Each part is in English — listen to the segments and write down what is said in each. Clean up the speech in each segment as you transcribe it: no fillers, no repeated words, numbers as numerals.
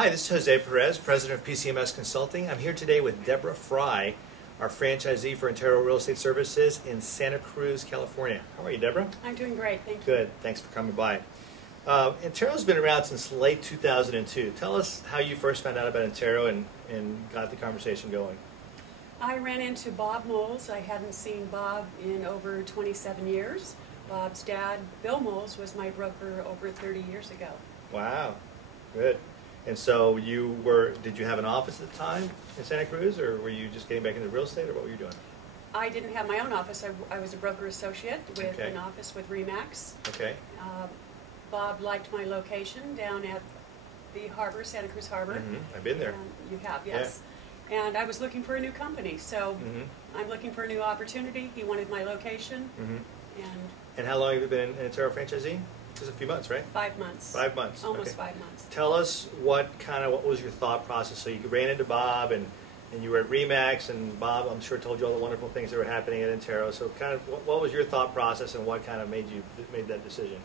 Hi, this is Jose Perez, President of PCMS Consulting. I'm here today with Deborah Fry, our franchisee for Intero Real Estate Services in Santa Cruz, California. How are you, Deborah? I'm doing great, thank you. Good, thanks for coming by. Intero's been around since late 2002. Tell us how you first found out about Intero and got the conversation going. I ran into Bob Moles. I hadn't seen Bob in over 27 years. Bob's dad, Bill Moles, was my broker over 30 years ago. Wow, good. And so did you have an office at the time in Santa Cruz, or were you just getting back into real estate, or what were you doing? I didn't have my own office. I was a broker associate with Okay. an office with RE/MAX. Okay. Bob liked my location down at the harbor, Santa Cruz Harbor. I've been there. You have, yes. Yeah. And I was looking for a new company, so I'm looking for a new opportunity. He wanted my location. And how long have you been an Intero franchisee? Just a few months, right? 5 months. 5 months. Almost Okay. 5 months. Tell us what was your thought process? So you ran into Bob and you were at RE/MAX, and Bob, I'm sure, told you all the wonderful things that were happening at Intero. So kind of what was your thought process, and what kind of made that decision?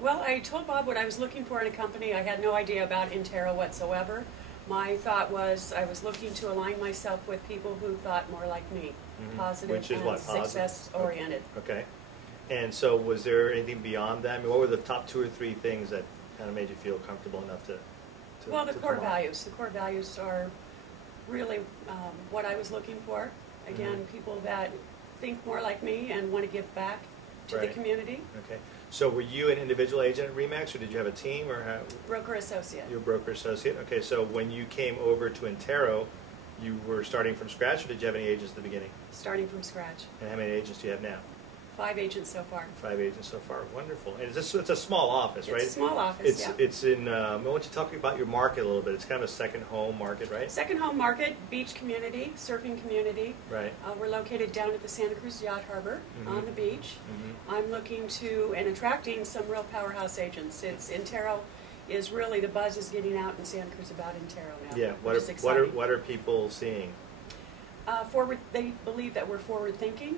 Well, I told Bob what I was looking for in a company. I had no idea about Intero whatsoever. My thought was I was looking to align myself with people who thought more like me, positive Which is and what? Positive? success-oriented. Okay. And so was there anything beyond that? I mean, what were the top 2 or 3 things that kind of made you feel comfortable enough to Well, the core come on? values. The core values are really what I was looking for. Again, people that think more like me and want to give back to the Right. community. Okay. So were you an individual agent at RE/MAX, or did you have a team, or Broker associate. you were a broker associate? Okay, so when you came over to Intero, you were starting from scratch, or did you have any agents at the beginning? Starting from scratch. And how many agents do you have now? 5 agents so far. 5 agents so far. Wonderful. And it's a small office, right? It's a small office, yeah. It's in, why don't you talk about your market a little bit? It's kind of a second home market, right? Second home market, beach community, surfing community. Right. We're located down at the Santa Cruz Yacht Harbor on the beach. I'm looking to and attracting some real powerhouse agents. Intero is really, the buzz is getting out in Santa Cruz about Intero now. Yeah. which is exciting. What are people seeing? They believe that we're forward thinking.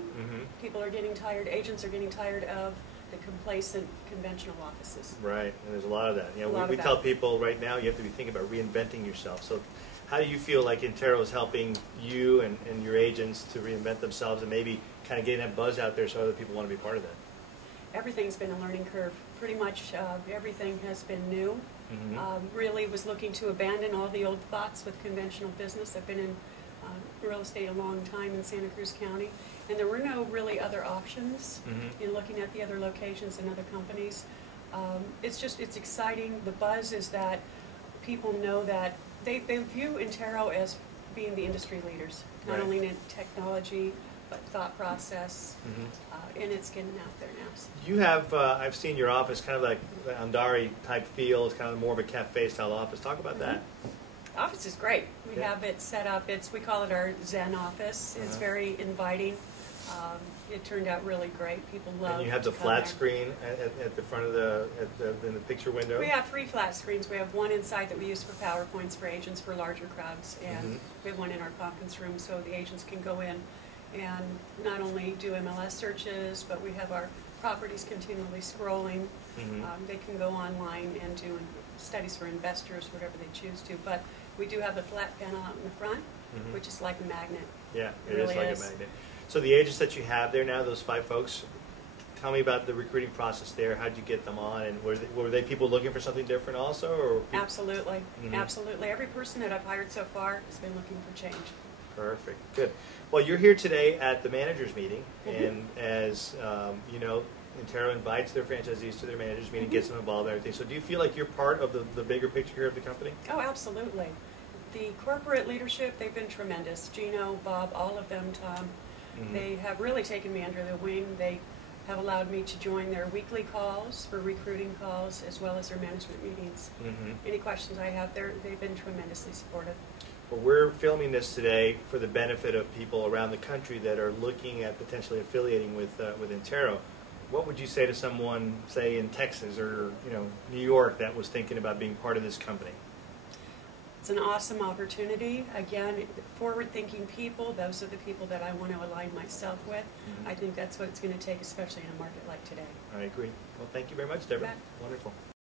People are getting tired, agents are getting tired of the complacent conventional offices. Right, and there's a lot of that. You know, A lot we of tell that. people right now you have to be thinking about reinventing yourself. So how do you feel like Intero is helping you and your agents to reinvent themselves and maybe kind of getting that buzz out there so other people want to be part of that? Everything's been a learning curve. Pretty much everything has been new. Really was looking to abandon all the old thoughts with conventional business. I've been in real estate a long time in Santa Cruz County, and there were no really other options in looking at the other locations and other companies. It's exciting. The buzz is that people know that they view Intero as being the industry leaders, not Right. only in technology, but thought process, and it's getting out there now. You have, I've seen your office kind of like the Andari type feel. It's kind of more of a cafe style office. Talk about that. The office is great. We Yeah. have it set up. We call it our Zen office. It's very inviting. It turned out really great. People love. And you have the to come flat there. screen at the front of in the picture window. We have 3 flat screens. We have one inside that we use for PowerPoints for agents for larger crowds, and we have one in our conference room so the agents can go in and not only do MLS searches, but we have our properties continually scrolling. They can go online and do studies for investors, whatever they choose to. But we do have a flat panel out in the front, which is like a magnet. Yeah, It it really is like is. a magnet. So the agents that you have there now, those 5 folks, tell me about the recruiting process there. How'd you get them on, and were they people looking for something different also, or people? Absolutely, absolutely. Every person that I've hired so far has been looking for change. Perfect, good. Well, you're here today at the managers meeting, and as you know, Intero invites their franchisees to their managers meeting, gets them involved in everything. So do you feel like you're part of the bigger picture here of the company? Oh, absolutely. The corporate leadership, they've been tremendous. Gino, Bob, all of them, Tom. They have really taken me under their wing. They have allowed me to join their weekly calls for recruiting calls as well as their management meetings. Any questions I have, they've been tremendously supportive. Well, we're filming this today for the benefit of people around the country that are looking at potentially affiliating with Intero. What would you say to someone, say in Texas or New York, that was thinking about being part of this company? It's an awesome opportunity. Again, forward-thinking people, those are the people that I want to align myself with. I think that's what it's going to take, especially in a market like today. I agree. Well, thank you very much, Deborah. You bet. Wonderful.